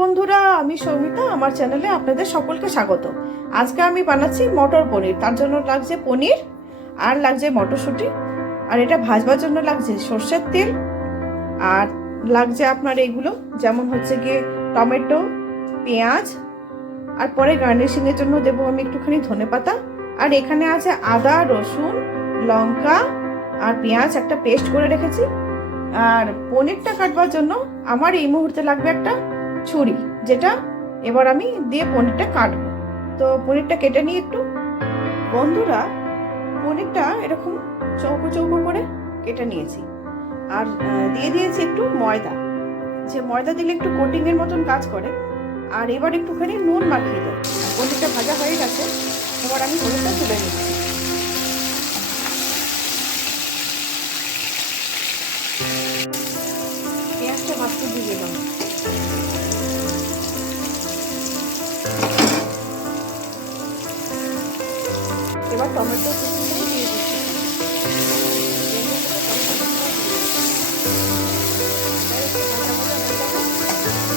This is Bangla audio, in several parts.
বন্ধুরা, আমি সৌমিতা। আমার চ্যানেলে আপনাদের সকলকে স্বাগত। আজকে আমি বানাচ্ছি মটর পনির। তার জন্য লাগছে পনির, আর লাগছে মটরশুঁটি, আর এটা ভাজবার জন্য লাগছে সর্ষের তেল, আর লাগছে আপনার এইগুলো যেমন হচ্ছে গিয়ে টমেটো, পেঁয়াজ, আর পরে গার্নিশিংয়ের জন্য দেবো আমি একটুখানি ধনেপাতা। আর এখানে আছে আদা, রসুন, লঙ্কা আর পেঁয়াজ একটা পেস্ট করে রেখেছি। আর পনিরটা কাটবার জন্য আমার এই মুহূর্তে লাগবে একটা ছুরি, যেটা এবার আমি দিয়ে পনিরটা কাটবো। তো পনিরটা কেটে নিই একটু। বন্ধুরা, পনিরটা এরকম চৌকো চৌকো করে কেটে নিয়েছি, আর দিয়ে দিয়েছি একটু ময়দা, যে ময়দা দিলে একটু কোটিং এর মতন কাজ করে। আর এবার একটুখানি নুন মাখিয়ে দেবো। পনিরটা ভাজা হয়ে গেছে, এবার আমি পনিরটা তুলে নিচ্ছি। পেঁয়াজটা ভাজতে দিয়ে দিলাম। এবার টমেটো কুচিটাও দিয়ে দিচ্ছি।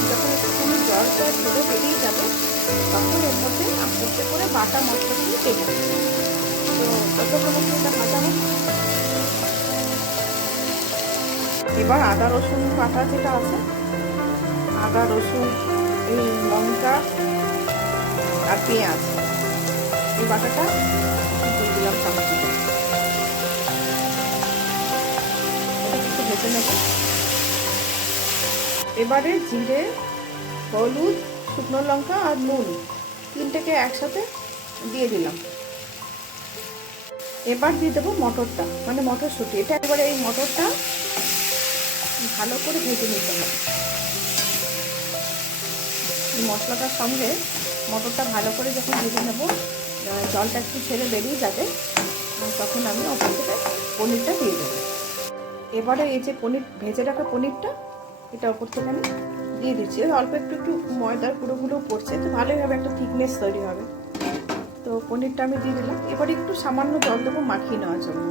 যখন একটুখানি জলটা ছেড়ে বেরিয়ে যাবে, তখন এর মধ্যে আস্তে আস্তে করে বাটা মশলাগুলো দেবো। তো ততক্ষণ একটু এটা ভাজা হোক। এবার আদা রসুন বাটা যেটা আছে, আদা রসুন, এই লঙ্কা আর পেঁয়াজ, এই বাটাটা দিয়ে দিলাম চামচে। একটু ভেজে নেব। এবারে জিরে, হলুদ, শুকনো লঙ্কা আর নুন তিনটেকে একসাথে দিয়ে দিলাম। এবার দিয়ে দেবো মটরটা, মানে মটরশুঁটি। এটা এবারে এই মটরটা ভালো করে ভেজে নিতে হবে। এই মশলাটার সঙ্গে মটরটা ভালো করে যখন ভেজে নেব, জলটা একটু ছেড়ে বেরিয়ে যাবে, তখন আমি ওপর থেকে পনিরটা দিয়ে দেবো। এবারে এই যে পনির ভেজে রাখা পনিরটা, এটা ওপর থেকে আমি দিয়ে দিচ্ছি। অল্প একটু একটু ময়দার পুরোগুলো পড়ছে, তো ভালোই হবে, একটা থিকনেস তৈরি হবে। তো পনিরটা আমি দিয়ে দিলাম। এবারে একটু সামান্য জল দেবো মাখিয়ে নেওয়ার জন্য।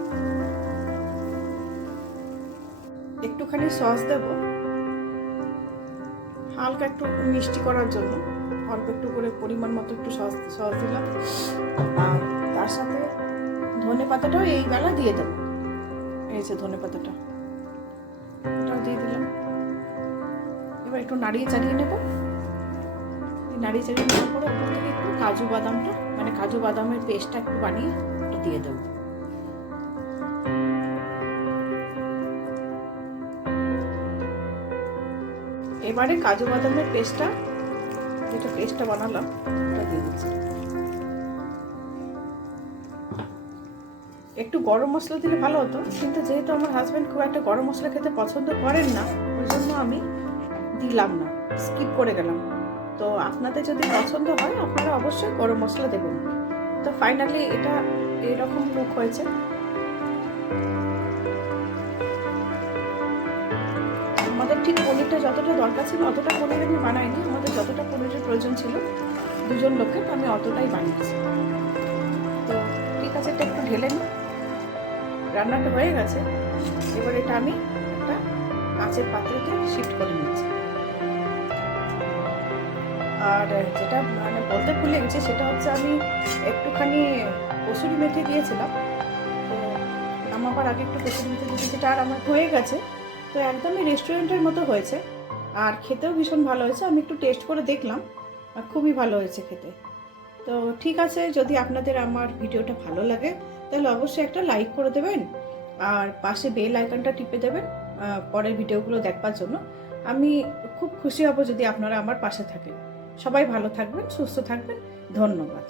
একটুখানি সস দেবো, হালকা একটু মিষ্টি করার জন্য অল্প একটু করে পরিমাণ মতো একটু সস দিলাম। আর তার সাথে ধনে পাতাটাও এই বেলা দিয়ে দেবো। এই যে ধনে পাতাটা, এটাও দিয়ে দিলাম। এবার একটু নাড়িয়ে চাড়িয়ে নেব। নাড়িয়ে চাড়িয়ে নেওয়ার পরে ওপর থেকে একটু কাজু বাদামটা, মানে কাজু বাদামের পেস্টটা একটু বানিয়ে একটু দিয়ে দেবো। এবারে কাজু বাদামের পেস্টটা, যেটা পেস্টটা বানালাম, ওটা দিয়ে দিচ্ছি। একটু গরম মশলা দিলে ভালো হতো, কিন্তু যেহেতু আমার হাজব্যান্ড খুব একটা গরম মশলা খেতে পছন্দ করেন না, ওই জন্য আমি দিলাম না, স্কিপ করে গেলাম। তো আপনাদের যদি পছন্দ হয়, আপনারা অবশ্যই গরম মশলা দেবেন। তো ফাইনালি এটা এরকম লুক হয়েছে। আমাদের ঠিক পনিরটা যতটা দরকার ছিল অতটা পনির আমি বানাইনি। আমাদের যতটা পনিরের প্রয়োজন ছিল দুজন লোকের, আমি অতটাই বানিয়েছি। তো ঠিক আছে, এটা একটু ঢেলে নিই। রান্নাটা হয়ে গেছে। এবার এটা আমি একটা কাঁচের পাত্রতে শিফট করে নিচ্ছি। আর যেটা মানে বলতে ভুলে গেছি, সেটা হচ্ছে আমি একটুখানি কসুরি মেথি দিয়েছিলাম। তো নামাবার আগে একটু কসুরি মেথি দিয়েছি, যেটা আর আমার হয়ে গেছে। তো একদমই রেস্টুরেন্টের মতো হয়েছে, আর খেতেও ভীষণ ভালো হয়েছে। আমি একটু টেস্ট করে দেখলাম, আর খুবই ভালো হয়েছে খেতে। তো ঠিক আছে, যদি আপনাদের আমার ভিডিওটা ভালো লাগে তাহলে অবশ্যই একটা লাইক করে দেবেন, আর পাশে বেল আইকনটা টিপে দেবেন পরের ভিডিওগুলো দেখবার জন্য। আমি খুব খুশি হব যদি আপনারা আমার পাশে থাকেন। সবাই ভালো থাকবেন, সুস্থ থাকবেন। ধন্যবাদ।